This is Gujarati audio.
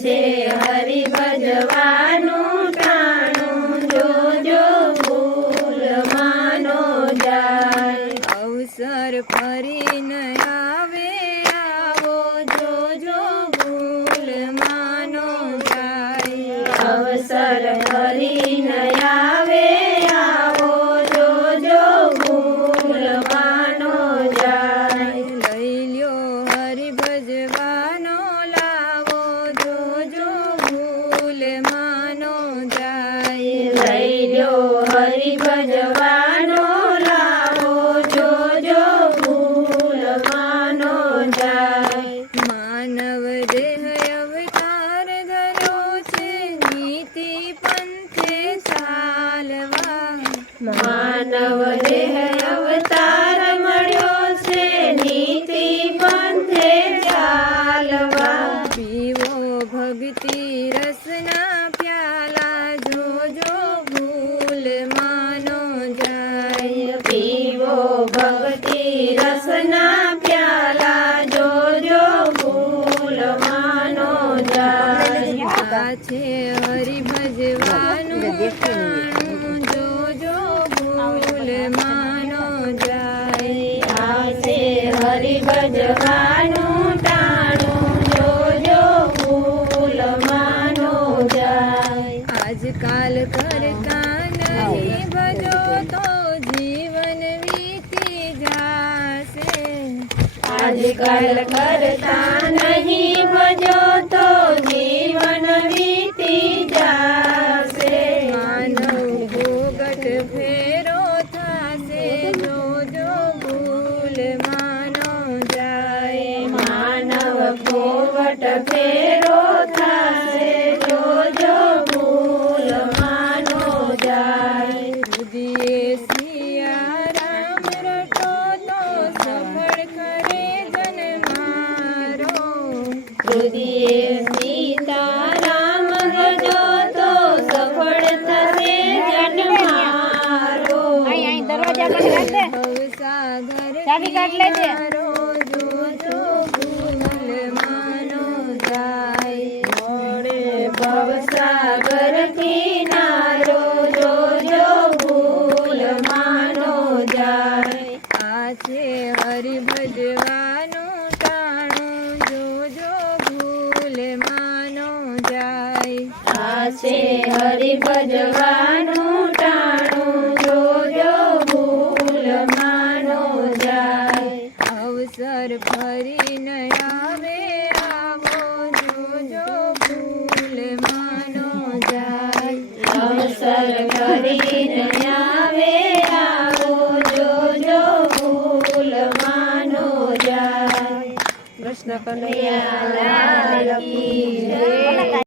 છે હરિ ભજવાનું ટાણું, જોજો ભૂલ માનો જાય। અવસર ફરી ન આવે આવો, જોજો ભૂલ માનો જાય। અવસર ફરી ન આવે આવો, જોજો ભૂલ માનો જાય। લઈ લ્યો હરિ ભજવાનો લાવો, જોજો ભૂલ માનો જાય। લઈ લ્યો હરિ ભજવાનો લાવો, જોજો ભૂલ માનો જાય। માનવ દેહ અવતાર ધર્યો છે, નીતિ પંથે ચાલવા। માનવ દેહ અવતાર મળ્યો છે, નીતિ પંથે ચાલવા। પીવો ભક્તિ રસના પ્યાલા, જોજો ભૂલ માનો જાય। પીવો ભક્તિ રસના પ્યાલા, જોજો ભૂલ માનો જાય। આ છે હરિ ભજવાનું ટાણું, જોજો ભૂલ માનો જાય। આ છે હરિ ભજવાનું ટાણું, જોજો ભૂલ માનો જાય। આજકાલ કરતા નહીં ભજો તો જીવન વીતી જાશે। આજકાલ કરતા નહીં ભજો તો જીવન વીતી જાશે। માનવ ભોગટ ફેરો થાશે, જોજો ભૂલ માનો જાય। માનવ પોવટ ફેરો થાશે, જોજો ભૂલ માનો જાય। હૃદયે સિયારામ રટો તો સફળ કરે જન્મારો। હૃદયે સીતારામ ગજો તો સફળ થશે જન્મારો। ભવસાગર કિનારો, જોજો ભૂલ માનો જાય। મોડે ભવસાગર કિનારો, જોજો ભૂલ માનો જાય। આ છે હરિ ભજવાનું ટાણું, જોજો ભૂલ માનો જાય। આ છે હરિ ભજવાનું ટાણું, જોજો ભૂલ માનો જાય। અવસર ફરી ન આવે આવો, જોજો ભૂલ માનો જાય। અવસર કરીને આવે આવો, જોજો ભૂલ માનો જાય। કૃષ્ણ કનૈયા લાલ કી જય।